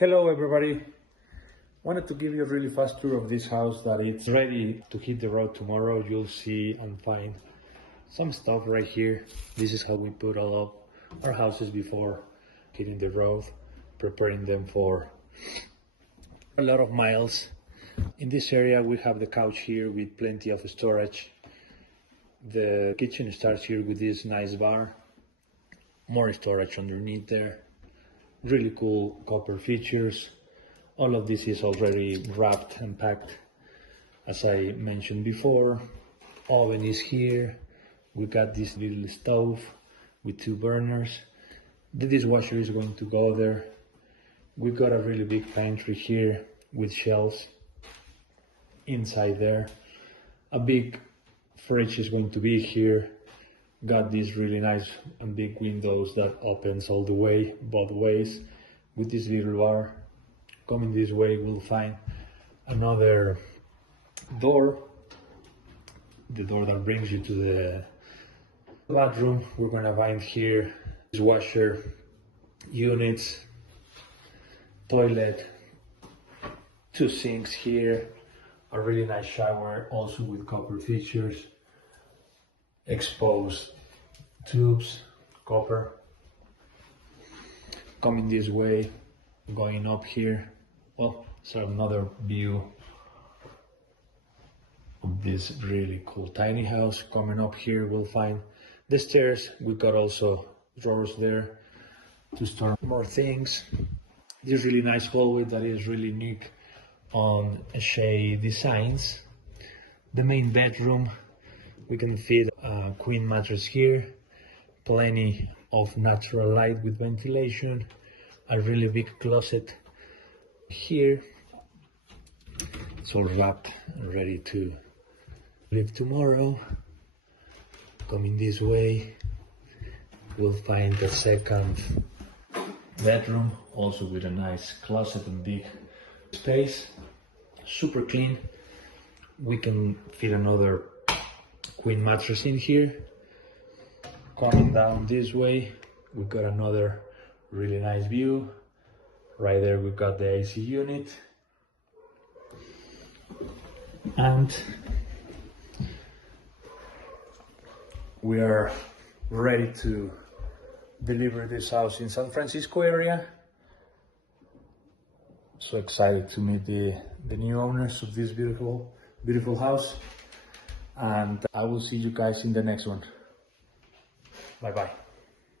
Hello everybody. Wanted to give you a really fast tour of this house that it's ready to hit the road tomorrow. You'll see and find some stuff right here. This is how we put all of our houses before hitting the road, preparing them for a lot of miles. In this area we have the couch here with plenty of storage. The kitchen starts here with this nice bar, more storage underneath there. Really cool copper features. All of this is already wrapped and packed. As I mentioned before, oven is here. We got this little stove with 2 burners. The dishwasher is going to go there. We've got a really big pantry here with shelves inside there. A big fridge is going to be here. Got these really nice and big windows that opens all the way, both ways, with this little bar. Coming this way, we'll find another door, the door that brings you to the bathroom. We're gonna find here dishwasher units, toilet, 2 sinks here, a really nice shower, also with copper features. Exposed tubes, copper. Coming this way, going up here. Well, so another view of this really cool tiny house. Coming up here, we'll find the stairs. We've got also drawers there to store more things. This really nice hallway that is really unique on Shaye designs. The main bedroom. We can fit a queen mattress here, plenty of natural light with ventilation, a really big closet here. It's all wrapped and ready to live tomorrow. Coming this way, we'll find the second bedroom, also with a nice closet and big space, super clean. We can fit another queen mattress in here. Coming down this way, we've got another really nice view. Right there we've got the AC unit, and we are ready to deliver this house in San Francisco area. So excited to meet the new owners of this beautiful house. And I will see you guys in the next one. Bye bye.